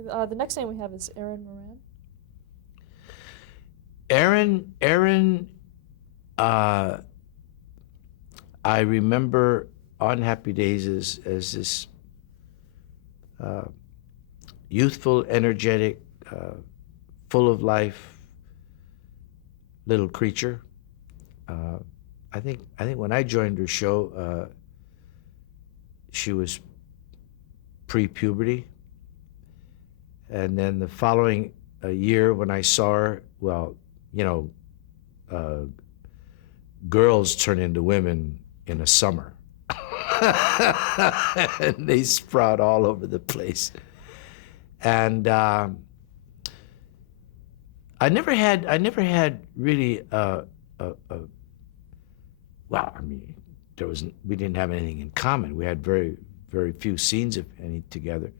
Okay, the next name we have is Aaron Moran. Aaron, uh, I remember on Happy Days as this uh, youthful, energetic, uh, full of life little creature. Uh, I think when I joined her show, she was pre-puberty, and then the following year when I saw her, well, you know, uh, girls turn into women in a summer, and they sprout all over the place. And I never had really well, I mean, we didn't have anything in common. We had very few scenes of any together,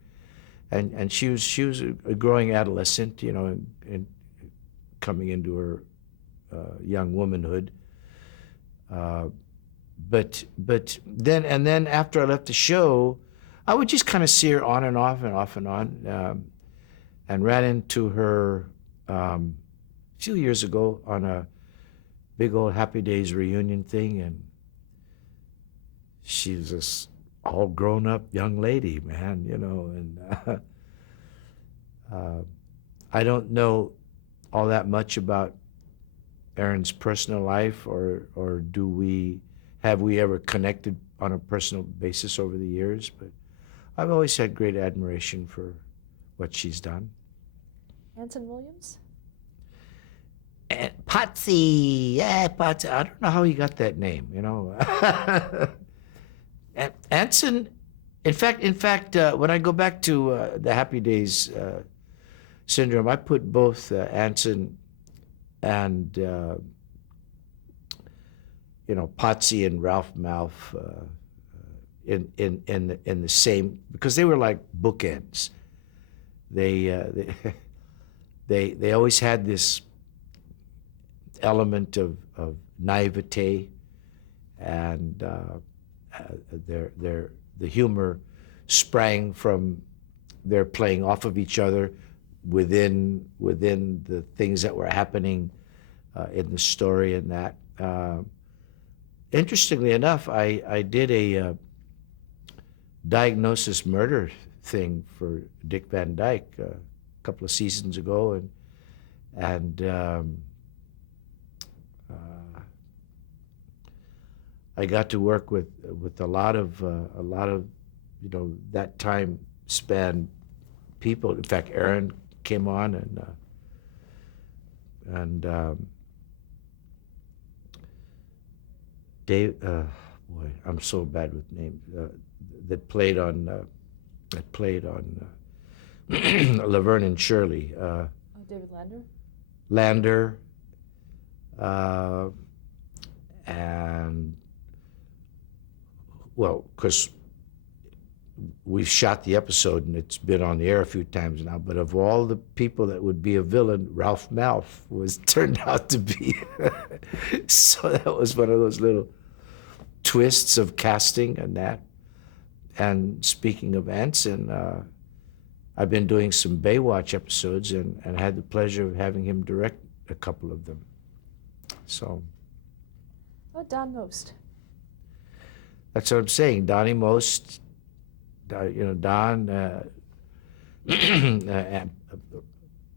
and she was a growing adolescent, and coming into her young womanhood. Uh, but then after I left the show, I would just kind of see her on and off and off and on, and ran into her a few years ago on a big old Happy Days reunion thing, and she's this all grown up young lady, man, and uh, I don't know all that much about Aaron's personal life, or have we ever connected on a personal basis over the years, but I've always had great admiration for what she's done. Anson Williams. And Potsy, yeah, Potsy. I don't know how he got that name, Anson, in fact, when I go back to the Happy Days syndrome, I put both Anson and Potsy and Ralph Malph in the same, because they were like bookends. They they always had this element of naivete, and the humor sprang from their playing off of each other within the things that were happening in the story. And that, interestingly enough, I did a diagnosis murder thing for Dick Van Dyke a couple of seasons ago, and I got to work with a lot of that time span people. In fact, Aaron came on, and Dave. Boy, I'm so bad with names. That played on Laverne and Shirley. David Lander. Lander, and well, because we've shot the episode and it's been on the air a few times now, but of all the people that would be a villain, Ralph Malph was turned out to be. So that was one of those little twists of casting and that. And speaking of Anson, I've been doing some Baywatch episodes, and had the pleasure of having him direct a couple of them. So. Oh, Don Most. That's what I'm saying. Donnie Most, Don,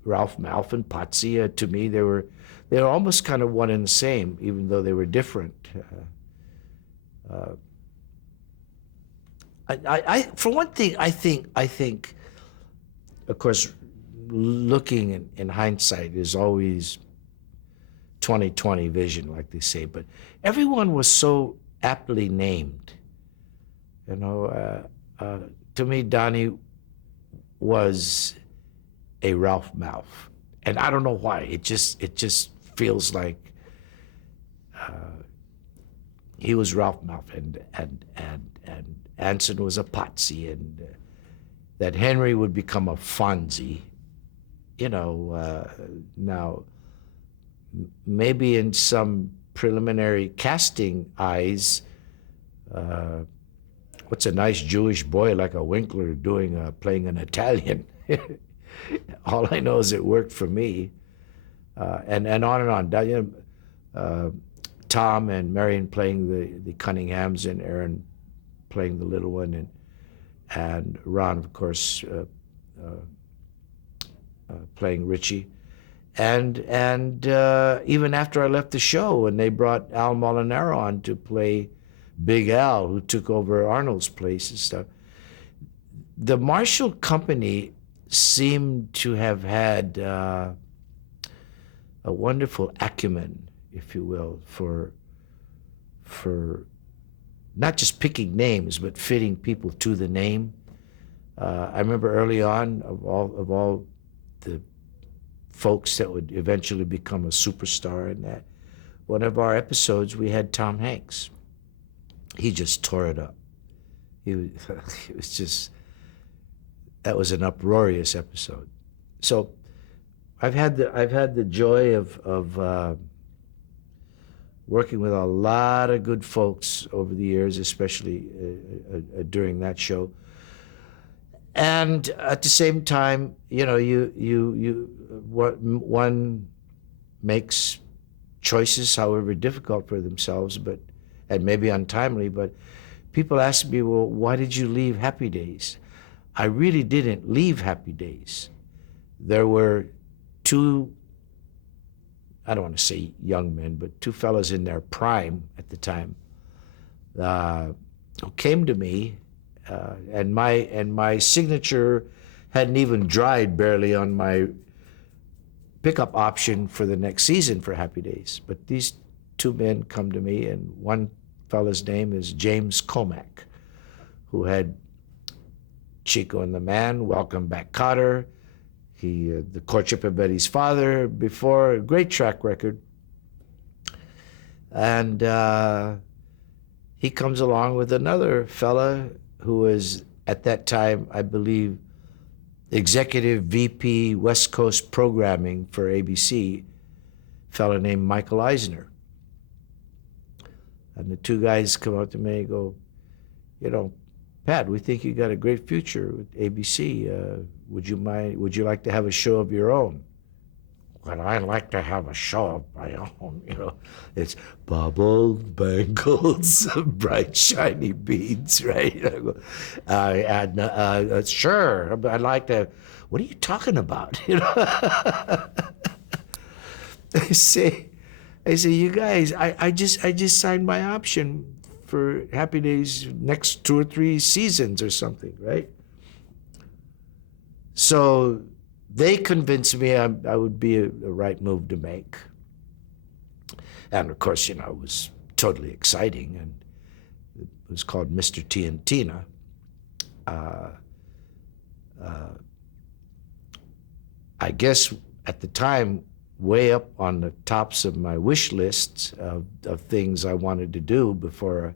Ralph Malph and Potsy, to me, they were almost kind of one and the same, even though they were different. For one thing, I think, of course, looking in hindsight is always 20/20 vision, like they say, but everyone was so aptly named. To me, Donnie was a Ralph Malph, and I don't know why. It just feels like he was Ralph Malph, and Anson was a Potsy, and that Henry would become a Fonzie. Now maybe in some preliminary casting eyes, what's a nice Jewish boy like a Winkler doing playing an Italian? All I know is it worked for me, and on and on. Tom and Marion playing the Cunninghams, and Aaron playing the little one, and Ron, of course, playing Richie. And even after I left the show, and they brought Al Molinaro on to play Big Al, who took over Arnold's place and stuff, the Marshall Company seemed to have had a wonderful acumen, if you will, for not just picking names, but fitting people to the name. I remember early on, of all the folks that would eventually become a superstar in that, one of our episodes, we had Tom Hanks. He just tore it up. It was just, that was an uproarious episode. So I've had the joy of working with a lot of good folks over the years, especially during that show. And at the same time, you know, one makes choices, however difficult for themselves, and maybe untimely. But people ask me, well, why did you leave Happy Days? I really didn't leave Happy Days. There were two, I don't want to say young men, but two fellas in their prime at the time, who came to me, and my signature hadn't even dried barely on my pickup option for the next season for Happy Days. But these two men come to me, and one fella's name is James Comack, who had Chico and the Man, Welcome Back Kotter, the Courtship of Betty's Father before, a great track record. And he comes along with another fella who was, at that time, I believe, Executive VP West Coast Programming for ABC, a fella named Michael Eisner. And the two guys come up to me and go, you know, Pat, we think you got a great future with ABC. Would you like to have a show of your own? Well, I like to have a show of my own, you know. It's bubbles, bangles, bright, shiny beads, right? I go, sure, I'd like to. What are you talking about? You know? I say, you guys, I just signed my option for Happy Days next 2 or 3 seasons or something, right? So they convinced me I would be a right move to make. And of course, you know, it was totally exciting, and it was called Mr. T and Tina. I guess at the time, way up on the tops of my wish lists of things I wanted to do before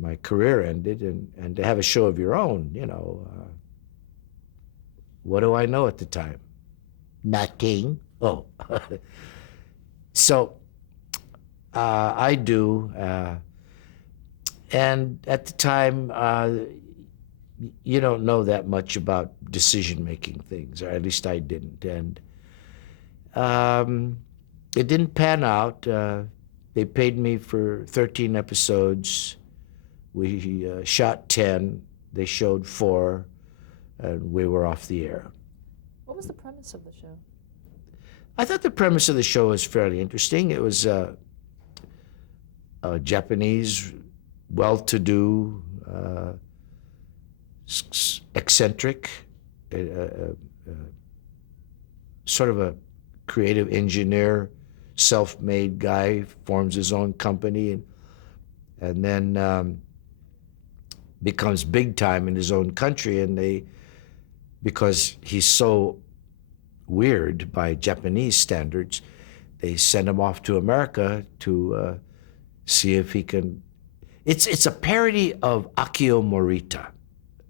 my career ended, and to have a show of your own, you know. What do I know at the time? Nothing. Oh. So I do. And at the time, you don't know that much about decision-making things, or at least I didn't. And it didn't pan out. They paid me for 13 episodes. We shot 10. They showed 4. And we were off the air. What was the premise of the show? I thought the premise of the show was fairly interesting. It was a Japanese, well-to-do, eccentric, sort of a creative engineer, self-made guy, forms his own company, and then becomes big time in his own country, and because he's so weird by Japanese standards, they send him off to America to see if he can. It's a parody of Akio Morita.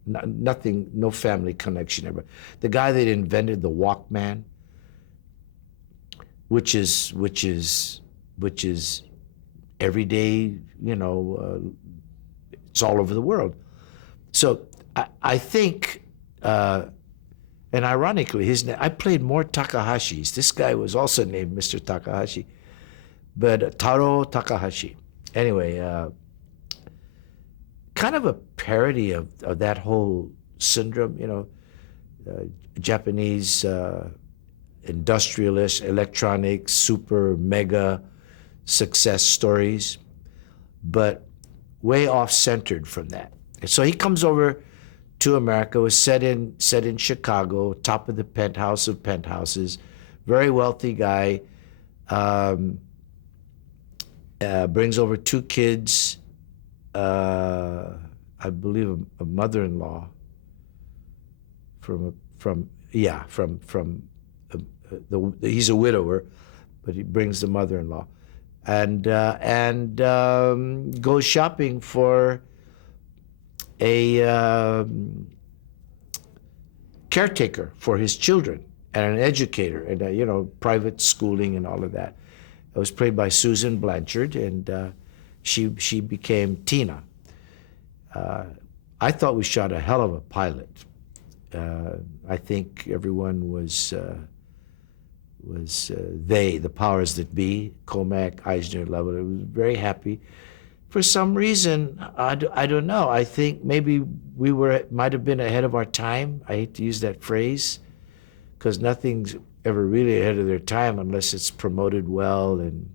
Nothing, no family connection ever. The guy that invented the Walkman, which is everyday, you know, it's all over the world. So I think And ironically, I played more Takahashis. This guy was also named Mr. Takahashi, but Taro Takahashi. Anyway, kind of a parody of that whole syndrome, Japanese industrialist, electronic, super, mega success stories, but way off-centered from that. And so he comes over to America, was set in Chicago, top of the penthouse of penthouses, very wealthy guy, brings over 2 kids, I believe a mother-in-law he's a widower, but he brings the mother-in-law, and goes shopping for a caretaker for his children and an educator and private schooling and all of that. It was played by Susan Blanchard, and she became Tina. I thought we shot a hell of a pilot. I think everyone was the powers that be, Comac, Eisner, Levitt. I was very happy. For some reason, I don't know. I think maybe we might have been ahead of our time. I hate to use that phrase, because nothing's ever really ahead of their time unless it's promoted well. And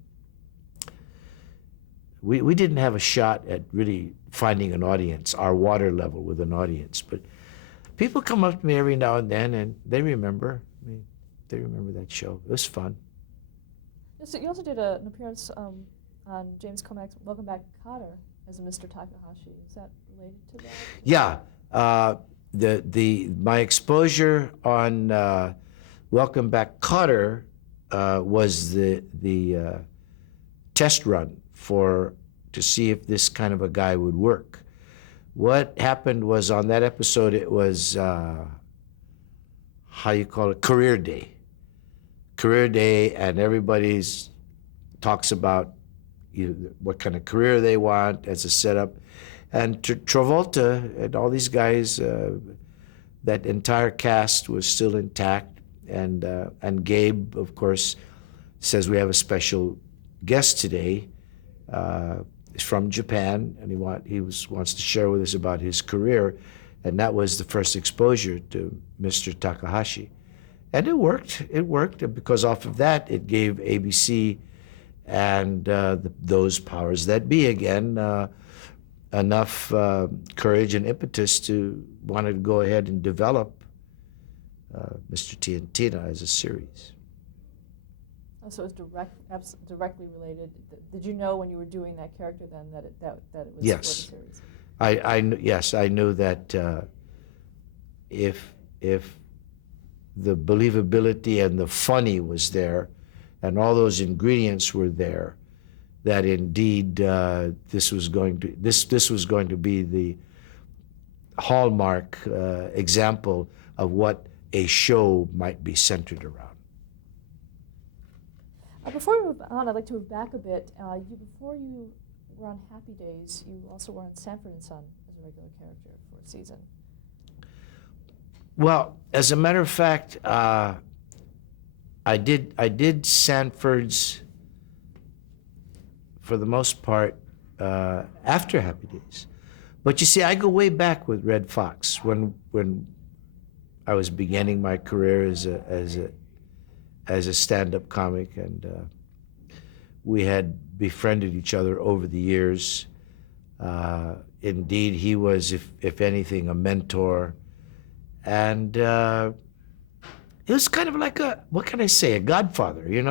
we didn't have a shot at really finding an audience, our water level with an audience. But people come up to me every now and then, and they remember. They remember that show. It was fun. So you also did an appearance on James Comac's Welcome Back, Kotter as a Mr. Takahashi. Is that related to that? Yeah. My exposure on Welcome Back, Kotter was the test run to see if this kind of a guy would work. What happened was, on that episode, it was career day. Career day, and everybody's talks about what kind of career they want as a setup. And Travolta and all these guys, that entire cast was still intact. And Gabe, of course, says we have a special guest today. He's from Japan, and he wants to share with us about his career. And that was the first exposure to Mr. Takahashi. And it worked. It worked because off of that, it gave ABC and those powers that be again enough courage and impetus to want to go ahead and develop Mr. T and Tina as a series. Oh, so it was directly related. Did you know when you were doing that character then that it was Yes. for the series? Yes, I knew that if the believability and the funny was there, and all those ingredients were there, that indeed this was going to be the hallmark example of what a show might be centered around. Before we move on, I'd like to move back a bit. Before you were on Happy Days, you also were on Sanford and Son as a regular character for a season. Well, as a matter of fact, I did Sanford's for the most part after Happy Days, but you see, I go way back with Red Fox when I was beginning my career as a stand-up comic, and we had befriended each other over the years. Indeed, he was, if anything, a mentor. And it was kind of like a godfather, he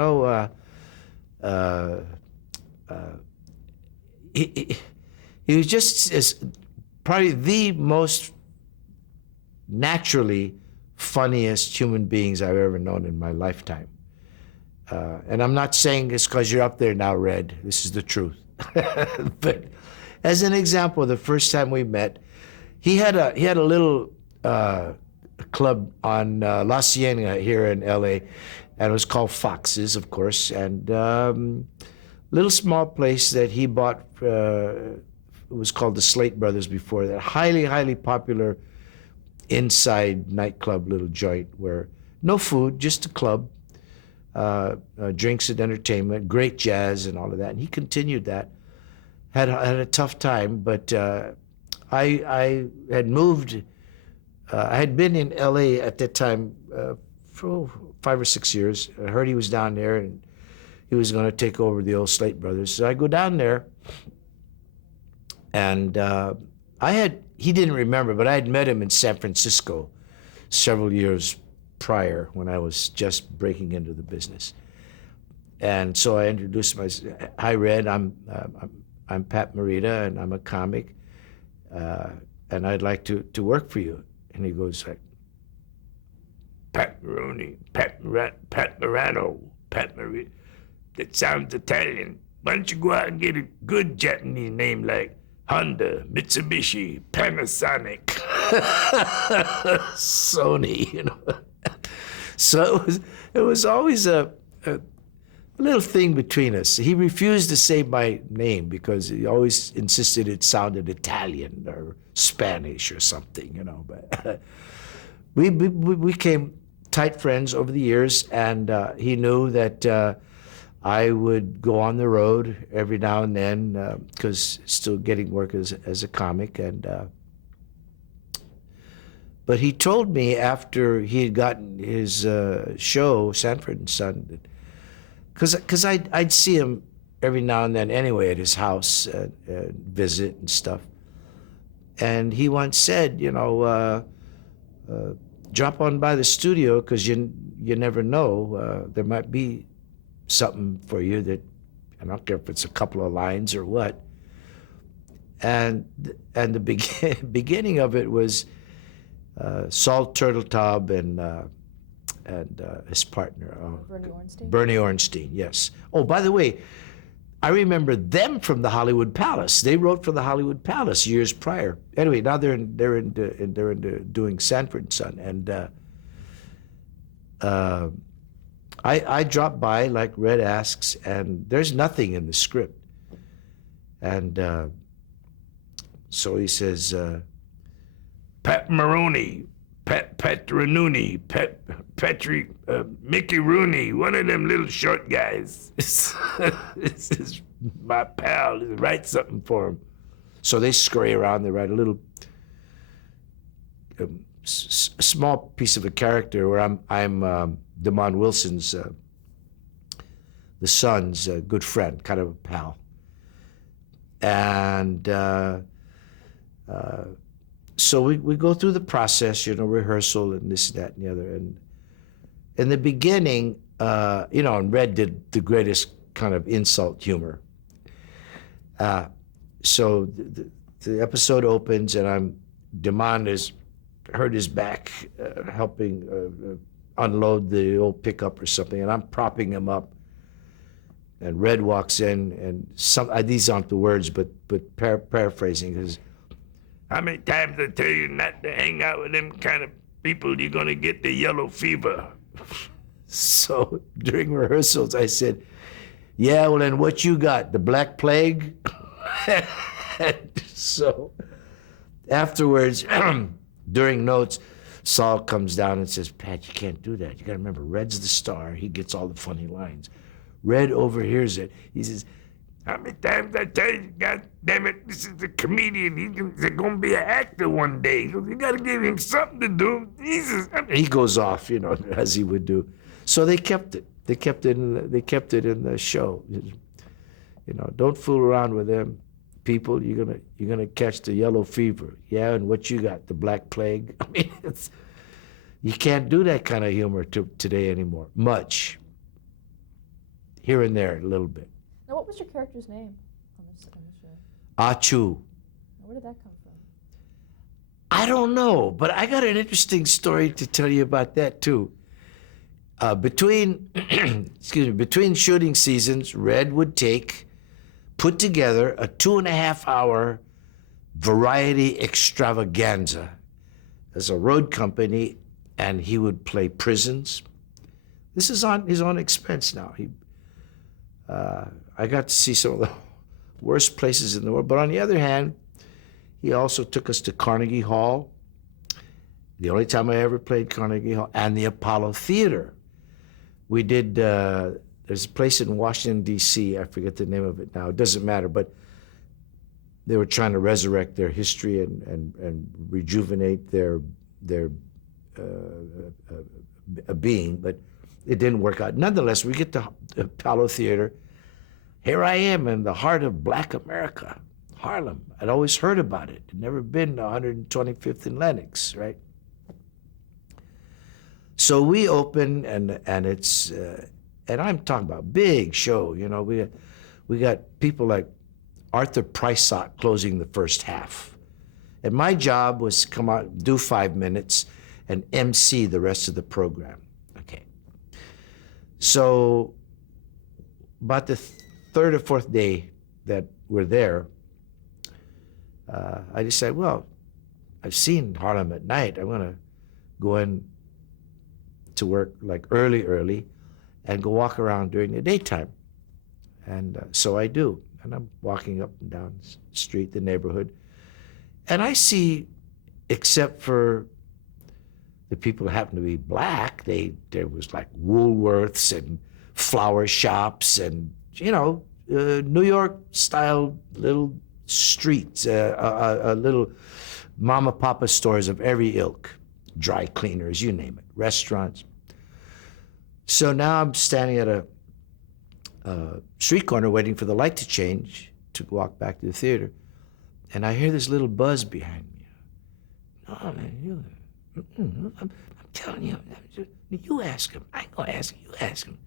was just probably the most naturally funniest human beings I've ever known in my lifetime. And I'm not saying this because you're up there now, Red. This is the truth. But as an example, the first time we met, he had a little club on La Cienega here in LA, and it was called Fox's, of course, and little small place that he bought. It was called the Slate Brothers before that. Highly, highly popular inside nightclub little joint where no food, just a club, drinks and entertainment, great jazz and all of that. And he continued that. Had a tough time, but I had moved. I had been in L.A. at that time for 5 or 6 years. I heard he was down there and he was going to take over the old Slate Brothers. So I go down there, and he didn't remember, but I had met him in San Francisco several years prior when I was just breaking into the business. And so I introduced myself. Hi, Red. I'm Pat Morita, and I'm a comic, and I'd like to work for you. And he goes like, Pat Maroni, Pat Morano, Pat Morita. That sounds Italian. Why don't you go out and get a good Japanese name like Honda, Mitsubishi, Panasonic, Sony, you know. So it was always a little thing between us. He refused to say my name because he always insisted it sounded Italian or Spanish or something, you know. But we became tight friends over the years, and he knew that I would go on the road every now and then because still getting work as a comic. And but he told me after he had gotten his show, Sanford and Son, because I'd see him every now and then anyway at his house and visit and stuff. And he once said, you know, drop on by the studio because you never know. There might be something for you that, I don't care if it's a couple of lines or what. And the beginning of it was Saul Turteltaub and his partner. Bernie Ornstein? Bernie Ornstein, yes. Oh, by the way, I remember them from the Hollywood Palace. They wrote for the Hollywood Palace years prior. Anyway, now they're into doing Sanford and Son, and I dropped by like Red asks, and there's nothing in the script, and so he says, Pat Maroney, Pat Ranuni, Patrick, Mickey Rooney, one of them little short guys. This is my pal. Write something for him. So they scurry around. They write a little small piece of a character where I'm Damon Wilson's, the son's good friend, kind of a pal. And so we go through the process, you know, rehearsal and this, that, and the other. And in the beginning, you know, and Red did the greatest kind of insult humor. So the episode opens, and Damon has hurt his back helping unload the old pickup or something, and I'm propping him up. And Red walks in, and these aren't the words, but paraphrasing, because how many times I tell you not to hang out with them kind of people, you're gonna get the yellow fever. So during rehearsals, I said, yeah, well, then what you got, the Black Plague? So afterwards, during notes, Saul comes down and says, Pat, you can't do that. You gotta remember, Red's the star. He gets all the funny lines. Red overhears it. He says, how many times I tell you, God damn it, this is a comedian. He's gonna be an actor one day. You gotta give him something to do. Jesus. He goes off, you know, as he would do. So they kept it. They kept it in the show. You know, don't fool around with them people. You're gonna catch the yellow fever. Yeah, and what you got, the Black Plague? I mean, you can't do that kind of humor today anymore. Much. Here and there, a little bit. Now, what was your character's name on the show? Achu. Where did that come from? I don't know, but I got an interesting story to tell you about that too. Between shooting seasons, Red would put together a 2.5-hour variety extravaganza as a road company, and he would play prisons. This is on his own expense now. I got to see some of the worst places in the world, but on the other hand, he also took us to Carnegie Hall The only time I ever played Carnegie Hall, and the Apollo Theater. We did, there's a place in Washington, D.C., I forget the name of it now, it doesn't matter, but they were trying to resurrect their history and rejuvenate their being, but it didn't work out. Nonetheless, we get to the Apollo Theater. Here I am in the heart of Black America, Harlem. I'd always heard about it. I'd never been to 125th and Lenox, right? So we open, and it's, and I'm talking about big show. You know, we got people like Arthur Prysock closing the first half, and my job was to come out, do 5 minutes, and MC the rest of the program. Okay. So about the third or fourth day that we're there, I decided, well, I've seen Harlem at night. I'm gonna go in to work like early, and go walk around during the daytime. And so I do. And I'm walking up and down the street, the neighborhood, and I see, except for the people who happen to be black, there was like Woolworths and flower shops and, you know, New York style little streets, little mama papa stores of every ilk, dry cleaners, you name it, restaurants. So now I'm standing at a street corner waiting for the light to change to walk back to the theater, and I hear this little buzz behind me. No, man, I'm telling you, you ask him. I ain't gonna ask him, you ask him.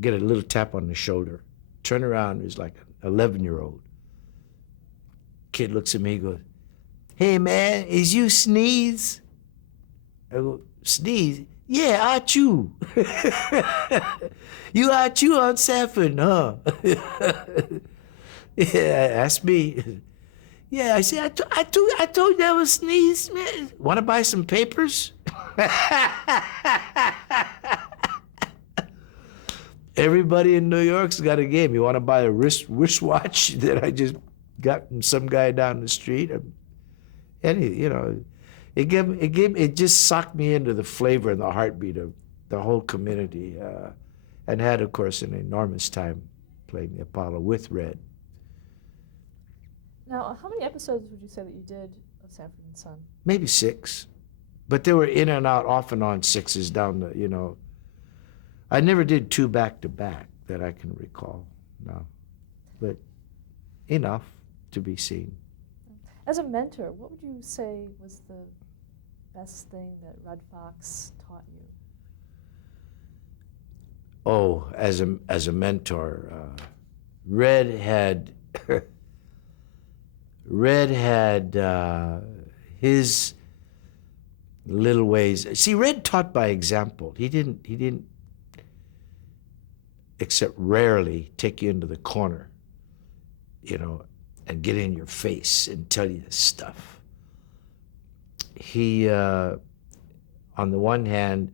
Get a little tap on the shoulder, turn around, there's like an 11-year-old. Kid looks at me, he goes, "Hey man, is you Sneeze?" I go, "Sneeze? Yeah, I chew." "You I chew on Sanford, huh?" "Yeah, that's me." "Yeah," I said, I told you that was Sneeze, man. Want to buy some papers?" Everybody in New York's got a game. You want to buy a wristwatch that I just got from some guy down the street? You know, it just sucked me into the flavor and the heartbeat of the whole community, and had, of course, an enormous time playing the Apollo with Red. Now, how many episodes would you say that you did of Sanford and Son? Maybe 6, but they were in and out, off and on 6s down the, you know. I never did 2 back to back that I can recall, no, but enough to be seen. As a mentor, what would you say was the best thing that Red Fox taught you? Oh, as a mentor, Red had his little ways. See, Red taught by example. He didn't, except rarely, take you into the corner, you know, and get in your face and tell you this stuff. He, on the one hand,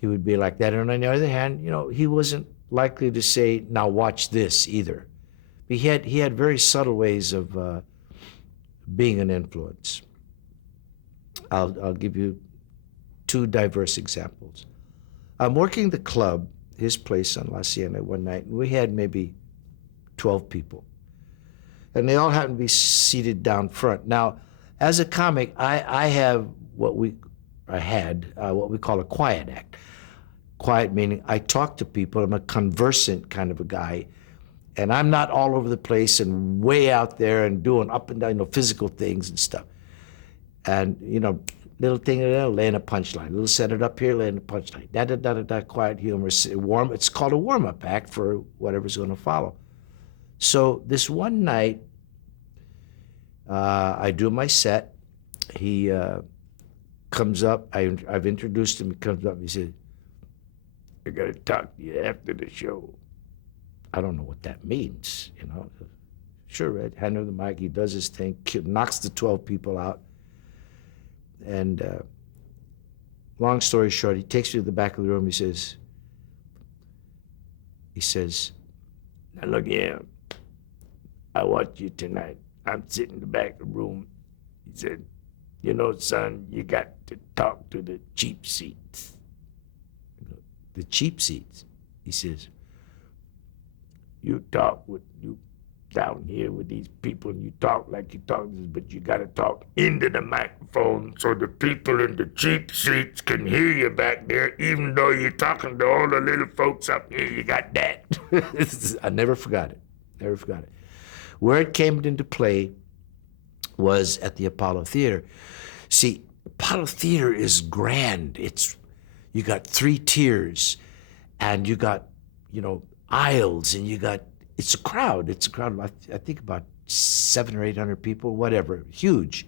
he would be like that, and on the other hand, you know, he wasn't likely to say, "Now watch this," either. But he had very subtle ways of being an influence. I'll give you 2 diverse examples. I'm working the club, his place on La Cienega, one night, and we had maybe 12 people. And they all happened to be seated down front. Now, as a comic, I have what we call a quiet act. Quiet meaning I talk to people. I'm a conversant kind of a guy. And I'm not all over the place and way out there and doing up and down, you know, physical things and stuff. And, you know, little thing there, laying a punchline. Little set it up here, laying a punchline. Da-da-da-da-da, quiet humor, warm. It's called a warm-up act for whatever's going to follow. So this one night, I do my set. He comes up. I've introduced him. He comes up and he says, "I got to talk to you after the show." I don't know what that means, you know. Sure, Red, hand him the mic. He does his thing, knocks the 12 people out. And long story short, he takes me to the back of the room. He says, "Now look here, I watch you tonight. I'm sitting in the back of the room." He said, You know, son, you got to talk to the cheap seats. I go, the cheap seats? He says, you talk with you down here with these people and you talk like you talk, but you got to talk into the microphone so the people in the cheap seats can hear you back there, even though you're talking to all the little folks up here. You got that. I never forgot it. Never forgot it. Where it came into play was at the Apollo Theater. See, Apollo Theater is grand. You got 3 tiers, and you got, aisles, and it's a crowd. It's a crowd. I think about 700 or 800 people, whatever, huge,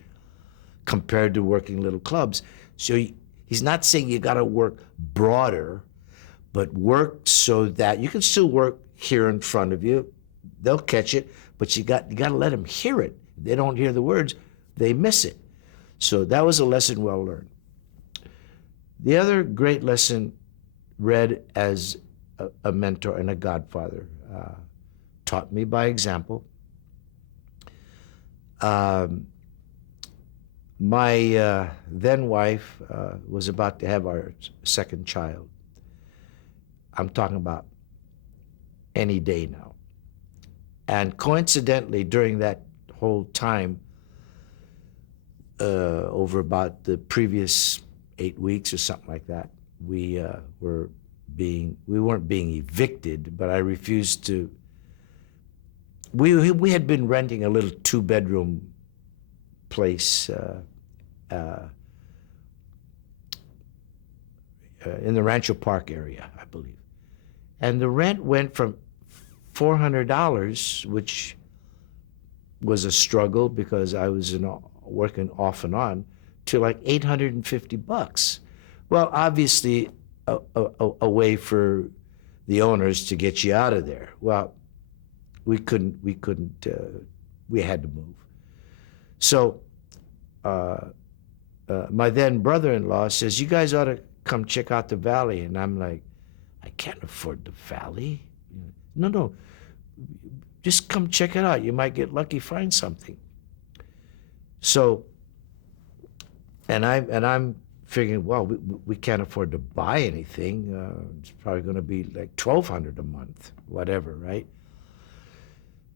compared to working little clubs. So he's not saying you got to work broader, but work so that you can still work here in front of you. They'll catch it, but you got to let them hear it. If they don't hear the words, they miss it. So that was a lesson well learned. The other great lesson, read as a mentor and a godfather, taught me by example. My then wife was about to have our second child. I'm talking about any day now. And coincidentally, during that whole time, over about the previous 8 weeks or something like that, we weren't being evicted, but I refused to. We had been renting a little 2-bedroom place in the Rancho Park area, I believe, and the rent went from $400, which was a struggle because I was working off and on, to like $850. Well, obviously a way for the owners to get you out of there. Well, we couldn't, we had to move. So my then brother-in-law says, you guys ought to come check out the valley. And I'm like, I can't afford the valley. No, just come check it out. You might get lucky, find something. So, and I'm figuring, well, we can't afford to buy anything. It's probably going to be like $1,200 a month, whatever, right?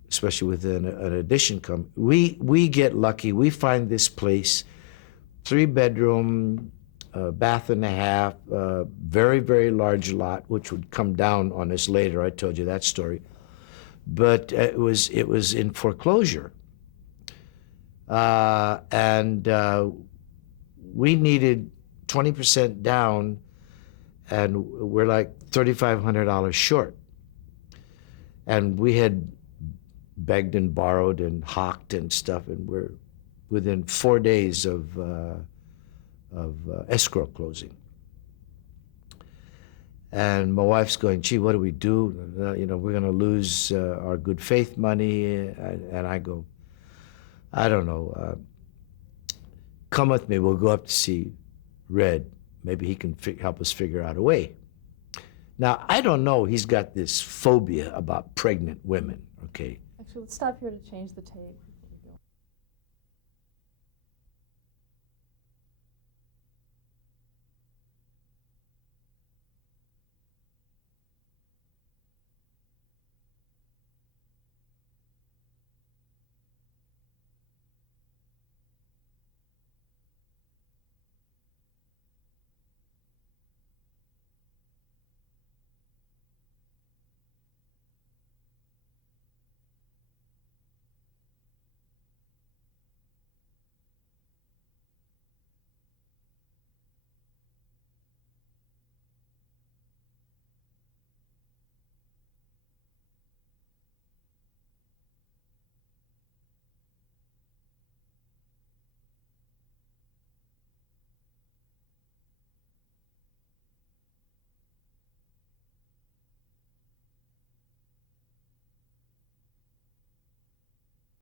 Especially with an addition come. We get lucky. We find this place, 3-bedroom, bath and a half, very, very large lot, which would come down on us later. I told you that story. But it was in foreclosure. And we needed 20% down, and we're like $3,500 short. And we had begged and borrowed and hawked and stuff, and we're within 4 days of escrow closing. And my wife's going, gee, what do we do? We're going to lose our good faith money. And I go, I don't know. Come with me. We'll go up to see Red. Maybe he can help us figure out a way. Now, I don't know. He's got this phobia about pregnant women, okay? Actually, let's stop here to change the tape.